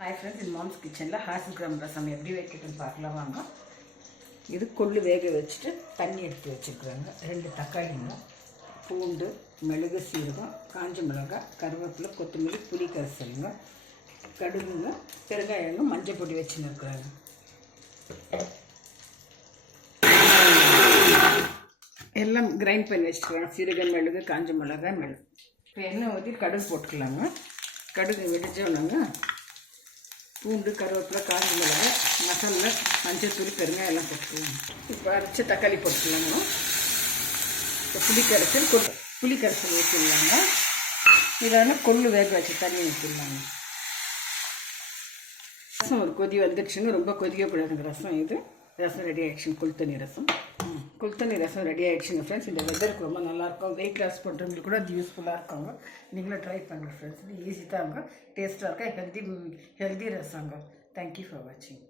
Hi friends, இது moms கிச்சனில் ஹாசிகிராம் ரசம் எப்படி வைக்கிறதுன்னு பார்க்கலாம் வாங்க. இது கொள்ளு வேக வச்சுட்டு தண்ணி எடுத்து வச்சுருக்குறாங்க. 2 தக்காளிங்க, பூண்டு, மிளகு, சீரகம், காஞ்ச மிளகாய், கருவேப்பிலை, கொத்தமல்லி, புளி கரைசலுங்க, கடுகுங்க, பெருங்காயங்க, மஞ்சள் பொடி வச்சுன்னு இருக்கிறாங்க. எல்லாம் கிரைண்ட் பண்ணி வச்சுருக்காங்க. சீரகம், மிளகு, காஞ்ச மிளகாய், மிளகு. இப்போ எண்ணெய் ஊற்றி கடுகு போட்டுக்கலாங்க. கடுகு வெடிச்சோன்னாங்க பூண்டு, கருவேப்பிலை, காஞ்ச மிளகாய், மசாலா, மஞ்சள் தூள், பெருங்காயம் எல்லாம் போட்டுக்கலாம். இப்போ அரைச்ச தக்காளி போட்டுக்கலாங்க. இப்போ புளி கரைசல் ஊற்றிடலாங்க. இதான கொள்ளு வேக வச்சு தண்ணி ஊற்றிடலாங்க. ரசம் ஒரு கொதி வந்துடுச்சுங்க. ரொம்ப கொதிக்கக்கூடாதுங்க ரசம். இது ரசம் ரெடி ஆகிடுச்சுங்க. குல்தண்ணி ரசம் ரெடி ஆகிடுச்சுங்க ஃப்ரெண்ட்ஸ். இந்த வெதருக்கு ரொம்ப நல்லாயிருக்கும். வெயிட் லாஸ் பண்ணுறவங்களுக்கு கூட அது யூஸ்ஃபுல்லாக இருக்குங்க. நீங்களும் ட்ரை பண்ணுங்கள் ஃப்ரெண்ட்ஸ். இது ஈஸி தாங்க, டேஸ்ட்டாக இருக்கா, ஹெல்தி ரசங்க. தேங்க்யூ ஃபார் வாட்சிங்.